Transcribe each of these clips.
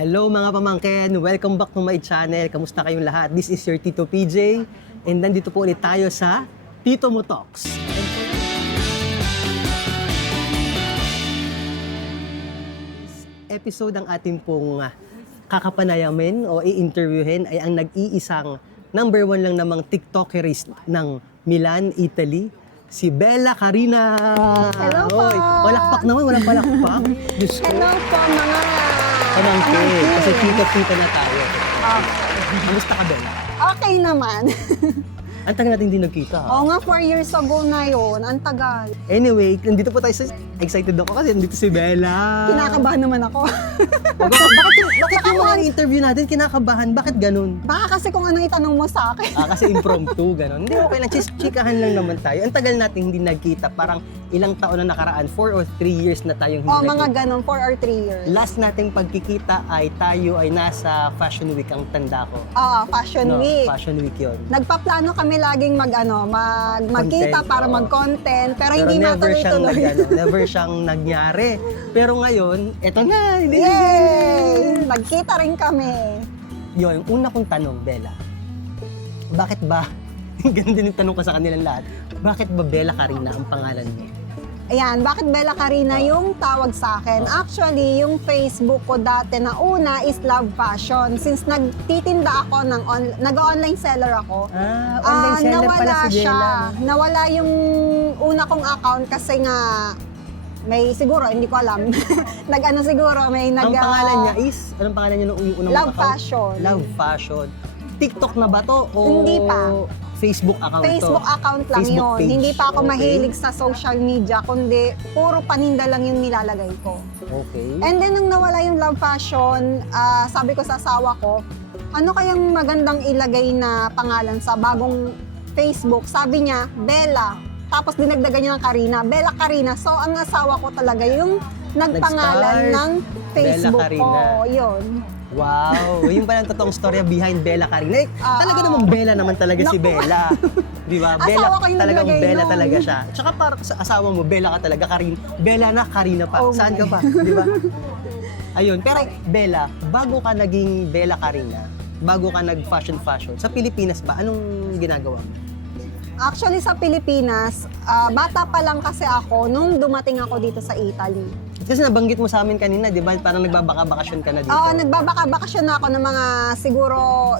Hello mga pamangkin! Welcome back to my channel. Kamusta kayong lahat? This is your Tito PJ and nandito po ulit tayo sa Tito Mo Talks. Episode ang ating pong kakapanayamin o i-interviewin ay ang nag-iisang number 1 lang namang TikTokerist ng Milan, Italy, si Bella Carina. Hello po! Oy, walakpak naman, walang palakpak. Diyos ko. Hello po mga Pamangkin, kasi tita na tayo. Okay. Kamusta ka, Bella? Okay naman. Ang tagal natin hindi nagkita. Oo nga, 4 years ago na yun. Ang tagal. Anyway, nandito po tayo sa... Excited ako kasi nandito si Bella. Kinakabahan naman ako. Bakit yung mga interview natin kinakabahan? Bakit ganun? Baka kasi kung anong itanong mo sa akin. Kasi impromptu, ganun. Hindi, okay lang. Chikahan lang naman tayo. Ang tagal natin hindi nagkita. Parang ilang taon na nakaraan. 4 or 3 years na tayong hindi Oo, nagkita. mga ganon, 4 or 3 years. Last nating pagkikita ay tayo ay nasa Fashion Week, ang tanda ko. Oo, Fashion Week. Fashion Week yun. Nagpaplano kami laging magkita Content, para oo. mag-content, pero hindi never siyang matuloy-tuloy. never siyang nangyari. Pero ngayon, eto na. Yay! Nagkita rin kami. Yun, yung una kong tanong, Bella. Bakit ba, ganun din yung tanong ko sa kanilang lahat, bakit ba Bella Carina ang pangalan mo? Ayan, bakit Bella Carina yung tawag sa akin? Actually, yung Facebook ko dati na una is Love Fashion. Since nagtitinda ako nag-online seller ako, Online seller pala nawala si siya. Bella. Nawala yung una kong account kasi nga may siguro, hindi ko alam. Ang pangalan niya is, anong pangalan niya nung unang Love account? Fashion. Love Fashion. TikTok na ba to? O Hindi pa. Facebook account Facebook to? account lang Facebook yun. page. Hindi pa ako Okay. mahilig sa social media, kundi puro paninda lang yung nilalagay ko. Okay. And then, nung nawala yung Love Fashion, sabi ko sa asawa ko, ano kayang magandang ilagay na pangalan sa bagong Facebook? Sabi niya, Bella. Tapos dinagdagan niya ng Carina. Bella Carina. So, ang asawa ko talaga yung nagpangalan Nag-start. ng Facebook Bella ko. Carina. Yun. Wow, yung pala ang totoong storya behind Bella Carina. Talaga namang Bella naman talaga si Naku. Bella. Di ba? Asawa Bella, ko yung talagang naglagay Bella nun. talaga siya. Tsaka para sa asawa mo, Bella ka talaga, Carina. Bella na, Carina pa. Oh Saan my. ka pa? Di ba? Ayun, pero Bella, bago ka naging Bella Carina, bago ka nag-fashion, sa Pilipinas ba, anong ginagawa mo? Actually, sa Pilipinas, bata pa lang kasi ako nung dumating ako dito sa Italy. Kasi nabanggit mo sa amin kanina, di ba? Parang nagbabaka-bakasyon ka na dito. Oo, nagbabaka-bakasyon na ako ng mga siguro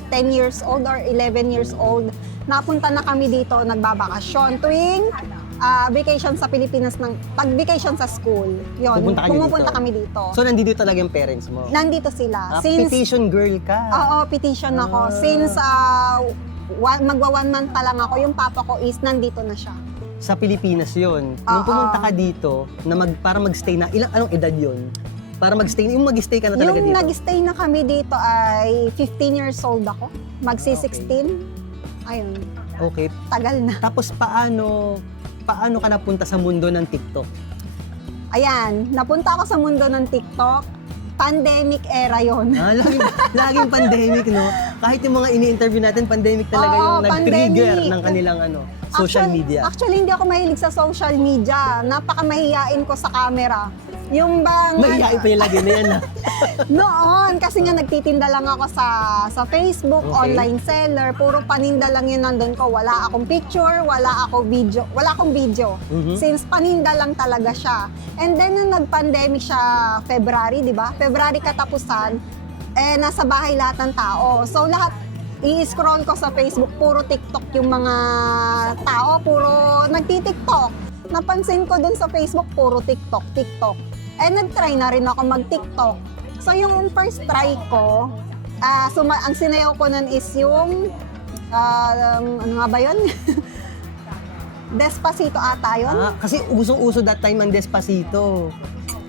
10 years old or 11 years old. Napunta na kami dito, nagbabakasyon. Tuwing vacation sa Pilipinas, pag-vacation sa school, yun, Pupunta kayo pumupunta dito? kami dito. So, nandito talaga yung parents mo? Nandito sila. Petition girl ka. Oo, petition ako. Since magwa 1 month pa lang ako, yung papa ko is nandito na siya. Sa Pilipinas yun. Nung Oo. pumunta ka dito, na para mag-stay na, anong edad yun? Para mag-stay, yung mag-stay ka na talaga Yung dito? nag-stay na kami dito ay 15 years old ako. Magsi-16. Ayun, Okay. tagal na. Tapos paano ka napunta sa mundo ng TikTok? Ayan, napunta ako sa mundo ng TikTok. Pandemic era yon. Laging pandemic, no? Kahit yung mga ini-interview natin, pandemic talaga Oo, yung nag-trigger pandemic. ng kanilang social media. Actually, hindi ako mahilig sa social media. Napakamahiyain ko sa camera. Yung bang... Mahihain pa yung lagi na yan, ha? Noon, kasi nga nagtitinda lang ako sa Facebook, Okay. online seller, puro paninda lang yun nandun ko. Wala akong picture, wala akong video. Mhm. Since paninda lang talaga siya. And then, nung nag-pandemic siya, February, di ba? February katapusan, nasa bahay lahat ng tao. So, lahat, i-scroll ko sa Facebook, puro TikTok yung mga tao, puro nagti-TikTok. Napansin ko dun sa Facebook, puro TikTok. Nag-try na rin ako mag-TikTok. So, yung first try ko, ang sinayaw ko nun is yung, ano nga ba yun? Despacito ata yun. Kasi usong-uso that time ang Despacito.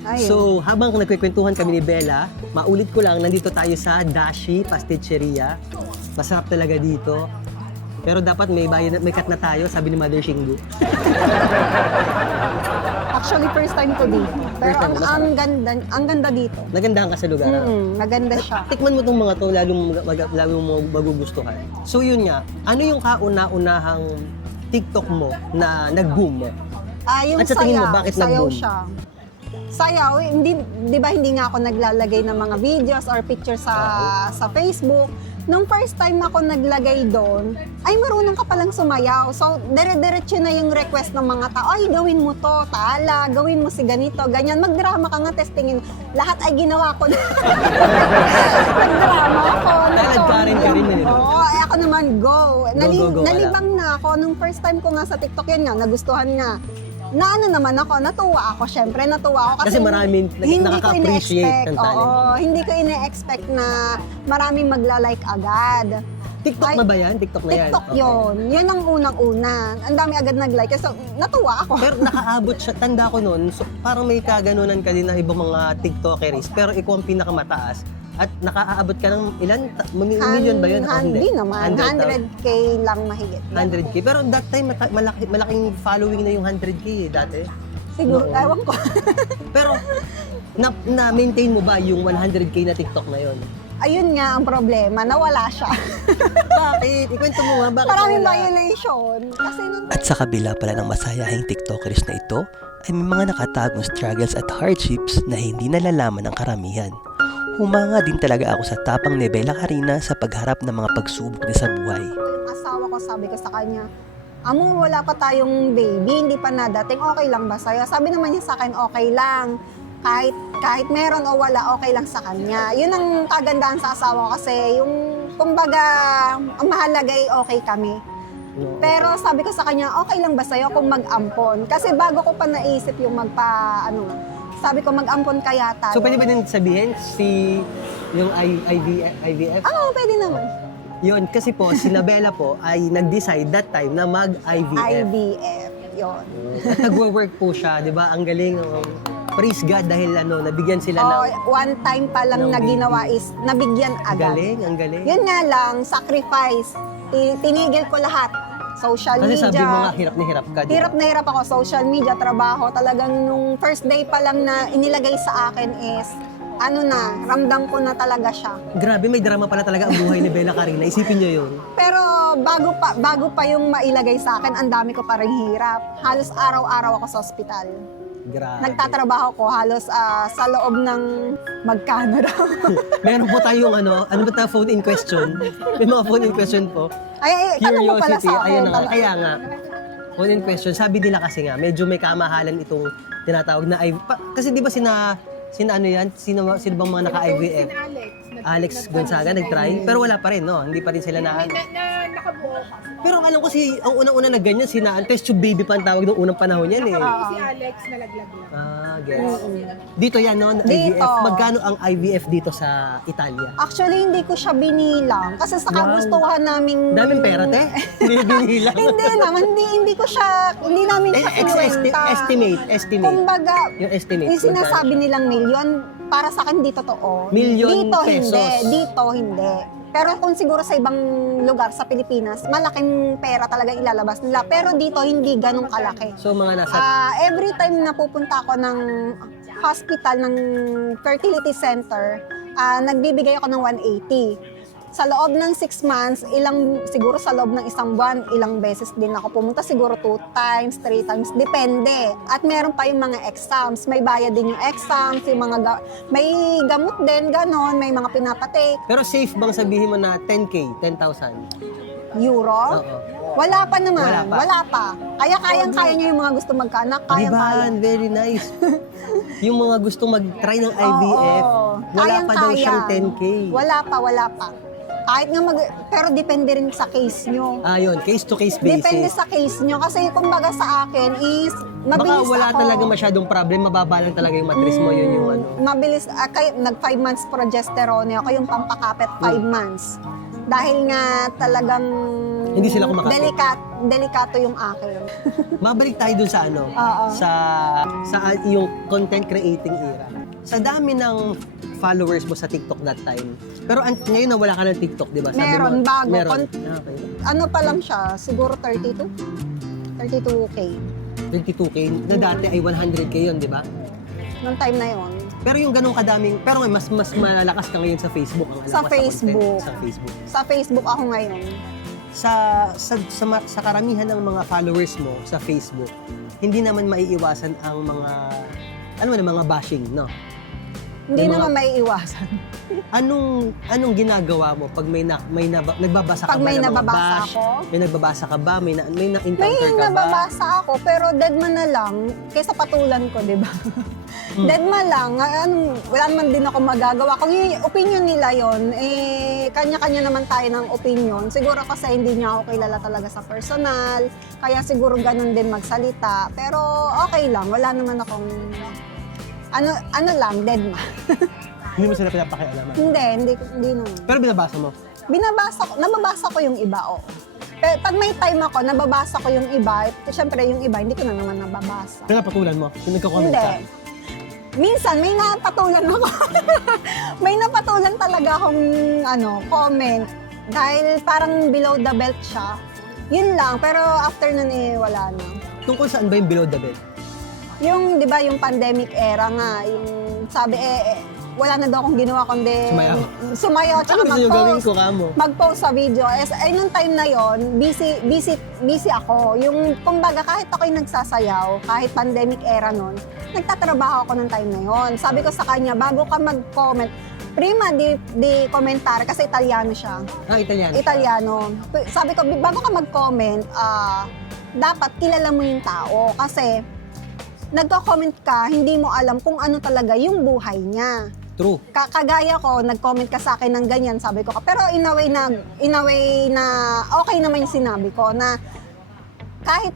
Ayun. So, habang nagkwekwentuhan kami ni Bella, maulit ko lang, nandito tayo sa Dashi Pasticceria. Masarap talaga dito. Pero dapat may cut na tayo, sabi ni Mother Shingu. Actually, first time ko dito. Pero First time, ang ganda dito. Nagandahan ka sa lugar. Maganda siya. Tikman mo itong mga to, lalo mo magugustuhan. So yun nga, ano yung kauna-unahang TikTok mo na nag-boom? Yung At sa tingin mo, sayaw, bakit sayaw nag-boom? siya. Sayaw, hindi, di ba hindi nga ako naglalagay ng mga videos or pictures sa Facebook. Nung first time ako naglagay doon, ay marunong ka palang sumayaw. So, dire-diretso na yung request ng mga tao, ay gawin mo to, tala, gawin mo si ganito, ganyan. Magdrama ka nga, testingin. Lahat ay ginawa ko na. Nagdrama ako. Talad ka rin yun. Oo, ay ako naman, go. Go, Nalibang na ako. Nung first time ko nga sa TikTok, yun nga, nagustuhan nga. Na ano naman ako, natuwa ako. Syempre, natuwa ako. Kasi maraming nakaka-appreciate ng talent. Oo, hindi ko ine-expect na maraming magla-like agad. TikTok Ay, na ba yan? TikTok na yan? TikTok Okay. yun. Yun ang unang-una. Ang dami agad nag-like. So, natuwa ako. Pero nakaabot siya, tanda ko nun, so, parang may kaganunan ka din ng ibang mga TikTokeries, pero ikaw ang pinakamataas. At nakaaabot ka ng ilan? Million ba yun? O Hindi naman. 100,000? 100K lang mahigit. 100K. Pero that time, malaking following na yung 100K dati. Siguro, No. ewan ko. Pero, na-maintain mo ba yung 100K na TikTok na yun? Ayun nga ang problema, nawala siya. Bakit? Ikwento mo nga, bakit Maraming nawala? violation. Kasi nung At sa kabila pala ng masayahing TikTokers na ito, ay may mga nakatagong struggles at hardships na hindi nalalaman ng karamihan. Humanga din talaga ako sa tapang ni Bella Karina sa pagharap ng mga pagsubok niya sa buhay. yung asawa ko, sabi ko sa kanya, Amo, wala pa tayong baby, hindi pa nadating, okay lang ba sa'yo? Sabi naman niya sa akin, okay lang. Kahit meron o wala, okay lang sa kanya. Yun ang kagandahan sa asawa ko kasi yung, kumbaga, ang mahalaga ay okay kami. No. Pero sabi ko sa kanya, okay lang ba sa'yo kung mag-ampon? Kasi bago ko pa naisip yung sabi ko mag-ampon kaya tayo. So, pwede ba din sabihin yung IVF? Oo, pwede naman. Yun, kasi po, si Nabela po ay nag-decide that time na mag-IVF. IVF, yun. At nagwo-work po siya, di ba? Ang galing. Praise God dahil nabigyan sila ng... One time pa lang ng na baby. ginawa is nabigyan agad. Ang galing. Yun nga lang, sacrifice. Tinigil ko lahat. Social Kasi media. sabi mo nga, hirap na hirap ka. di ba? Hirap na hirap ako. Social media, trabaho. Talagang nung first day pa lang na inilagay sa akin is, ramdam ko na talaga siya. Grabe, may drama pala talaga ang buhay ni Bella Karina. Isipin niyo yun. Pero bago pa yung mailagay sa akin, ang dami ko pa rin hirap. Halos araw-araw ako sa ospital. Grabe. Nagtatrabaho ko halos sa loob ng magkano raw. Meron po tayong ano ba tayo phone-in question? May mga phone-in question po. Ay, tanong mo pala sa akin. Ayun na nga. Kaya nga, phone-in question. Sabi nila kasi nga, medyo may kamahalan itong tinatawag na IVF. Kasi di ba sina ano yan? Sino bang mga naka-IVF? Alex Gonzaga nag-try, pero wala pa rin, no? Hindi pa rin sila na... Nakabuo ka. Pero alam ko ang unang-una na ganyan, test tube baby pa ang tawag ng unang panahon yan eh. Si Alex nalaglag lang. Guess. Dito yan, no? IVF. Dito. Magkano ang IVF dito sa Italia? Actually, hindi ko siya binilang. Kasi sa kagustuhan naming... Daming pera, te? Hindi binilang. Hindi naman, hindi namin siya kinuwenta. Estimate. Kumbaga, Yung estimate. yung sinasabi nilang milyon, para sa akin di totoo. Milyon dito pesos. Dito hindi. Pero kung siguro sa ibang lugar sa Pilipinas, malaking pera talaga ilalabas nila. Pero dito hindi ganun kalaki. So mga nasa... Every time na pupunta ako ng hospital, ng fertility center, nagbibigay ako ng 180. Sa loob ng 6 months, siguro sa loob ng isang buwan, ilang beses din ako pumunta. Siguro 2 times, 3 times, depende. At meron pa yung mga exams. May bayad din yung exams, yung may gamot din, ganon, may mga pinapatake. Pero safe bang sabihin mo na 10K, 10,000? Euro? Oo. Wala pa naman. Wala pa. Kaya kayang-kaya niya yung mga gusto magkaanak. Kayang-kaya. Diba? Very nice. Yung mga gustong mag-try ng IVF, Oo. wala pa daw Kayang-kaya. siyang 10K. Wala pa. Kahit nga pero depende rin sa case nyo. Yun, case-to-case basis. Depende sa case nyo. Kasi kumbaga sa akin is, mabilis Baka wala ako. talaga masyadong problem, mababa lang talaga yung matris mo, yun yung ano. Mabilis, nag 5 months progesterone ako, yung pampakapit 5 months. Dahil nga talagang Hindi sila kumakapit. Delikato yung akin. Mabalik tayo dun sa ano, Oo. sa yung content creating era. Sa dami ng followers mo sa TikTok that time. Pero ngayon na wala ka ng TikTok, di ba? Meron, bago. Meron. Okay. Ano pa lang siya, siguro 32? 32K. 22K, na dati ay 100K yun, di ba? Nung time na yon. Pero yung ganong kadaming, pero mas malalakas ka ngayon sa Facebook. Ang alam Sa ko, Facebook. Sa Facebook. Sa Facebook ako ngayon. Sa karamihan ng mga followers mo sa Facebook, hindi naman maiiwasan ang mga ano man, mga bashing, no? Hindi Yung mga- naman may iwasan. Anong ginagawa mo pag nagbabasa ka Pag ba may ng mga nababasa bash? ako, May nagbabasa ka ba? May may na-encounter ka ba? nababasa ako, pero deadman na lang, kaysa patulan ko, di ba? Deadman lang, wala naman din ako magagawa. Kung yung opinion nila yon, kanya-kanya naman tayo ng opinion. Siguro kasi hindi niya ako kilala talaga sa personal, kaya siguro ganun din magsalita. Pero okay lang, wala naman akong, ano lang, deadman. Hindi mo sila pinapakialaman. hindi naman. Pero binabasa mo. Nababasa ko yung iba, oo. Pero pag may time ako, nababasa ko yung iba. Siyempre, yung iba, hindi ko na naman nababasa. Pero napatulan mo. Yung nagko-comment ka. Hindi. Minsan, may napatulan ako. May napatulan talaga akong comment. Dahil parang below the belt siya. Yun lang. Pero after nun, wala na. Tungkol saan ba yung below the belt? Yung, di ba, yung pandemic era nga, yung sabi, wala na daw akong ginawa kundi sumayaw tsaka Ano gusto yung gawin mag-post. ko kamo? Mag-post sa video. Nung time na yon, busy ako. Yung, kumbaga, kahit ako'y nagsasayaw, kahit pandemic era nun, nagtatrabaho ako ng time na yon. Sabi ko sa kanya, bago ka mag-comment, prima di komentar, kasi Italiano siya. Italiano. Italiano. Sabi ko, bago ka mag-comment, dapat kilala mo yung tao. Kasi, nagko-comment ka, hindi mo alam kung ano talaga yung buhay niya. True. Kagaya ko, nag-comment ka sa akin ng ganyan, sabi ko, pero in a way na okay naman yung sinabi ko, na kahit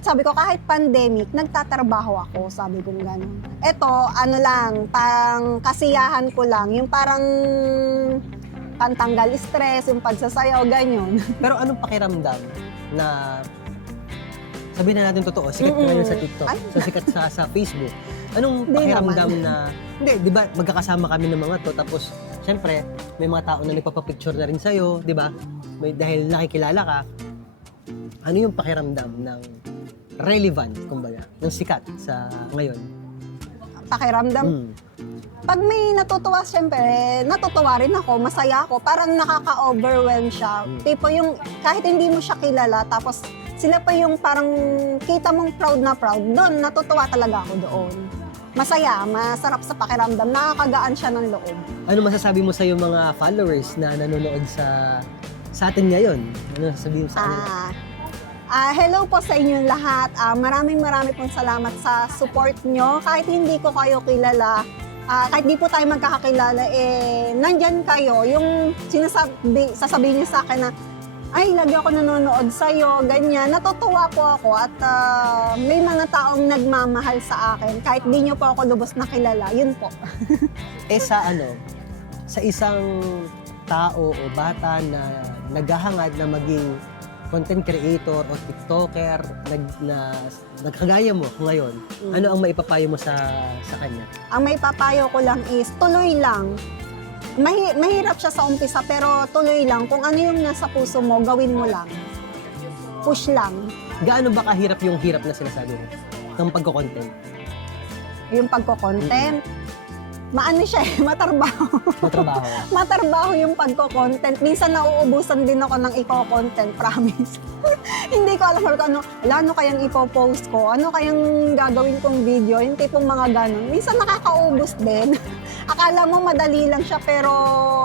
pandemic, nagtatrabaho ako, sabi ko gano'n. Eto, parang kasiyahan ko lang, yung parang pantanggal stress, yung pagsasayaw, ganyan. Pero anong pakiramdam na sabihin na natin totoo, sikat ka ngayon sa TikTok, Ay. so sikat sa Facebook. Anong Hindi pakiramdam naman. na, hindi, di ba, magkakasama kami ng mga to, tapos, syempre, may mga tao na nagpapapicture na rin sa'yo, di ba? Dahil nakikilala ka, ano yung pakiramdam ng relevant, kumbaga, ng sikat sa ngayon? Pakiramdam, pag may natutuwa, syempre, natutuwa rin ako, masaya ako, parang nakaka-overwhelm siya. Tipo yung, kahit hindi mo siya kilala, tapos sila pa yung parang kita mong proud na proud, doon, natutuwa talaga ako doon. Masaya, masarap sa pakiramdam, nakakagaan siya ng loob. Ano masasabi mo sa yung mga followers na nanonood sa atin ngayon? Ano sasabihin mo sa kanila? Hello po sa inyong lahat. Maraming pong salamat sa support nyo. Kahit hindi ko kayo kilala, kahit di po tayo magkakakilala, nandyan kayo. Yung sasabihin niyo sa akin na, ay, lagi ako nanonood sa'yo, ganyan. Natutuwa po ako at may mga taong nagmamahal sa akin. Kahit di nyo po ako lubos na kilala, yun po. Sa isang tao o bata na naghahangad na maging content creator o TikToker na nagkagaya mo ngayon, ano ang maipapayo mo sa kanya? Ang may papayo ko lang is, tuloy lang. Mahirap siya sa umpisa, pero tuloy lang. Kung ano yung nasa puso mo, gawin mo lang. Push lang. Gaano ba kahirap yung hirap na sinasabi mo ng pagko-content? Yung pagko-content, maano siya matarbaho. Matrabaho. Matarbaho yung pagko-content. Minsan nauubusan din ako ng iko-content, promise. Hindi ko alam kung ano kayang ipopost ko, ano kayang gagawin kong video, yung tipong mga ganon. Minsan nakakaubos din. Akala mo madali lang siya, pero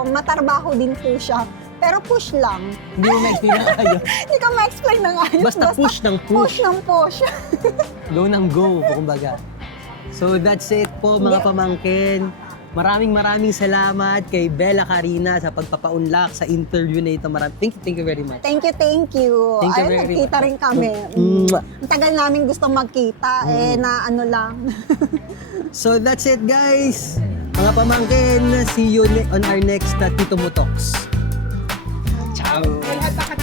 matarbaho din po siya. Pero push lang. Hindi mo ma-explain ng ayos. Hindi ka ma-explain ng ayos. Basta push ng Push push. ng push. Go ng go, kumbaga. So that's it po mga pamangkin. Maraming salamat kay Bella Carina sa pagpapaunlak sa interview na ito. Thank you very much. Thank you. Thank you Ay, very nagkita much. rin kami. Mwah. Ang tagal namin gusto magkita, na ano lang. So that's it guys. Mga pamangkin, see you on our next Tito Mo Talks. Ciao! At baka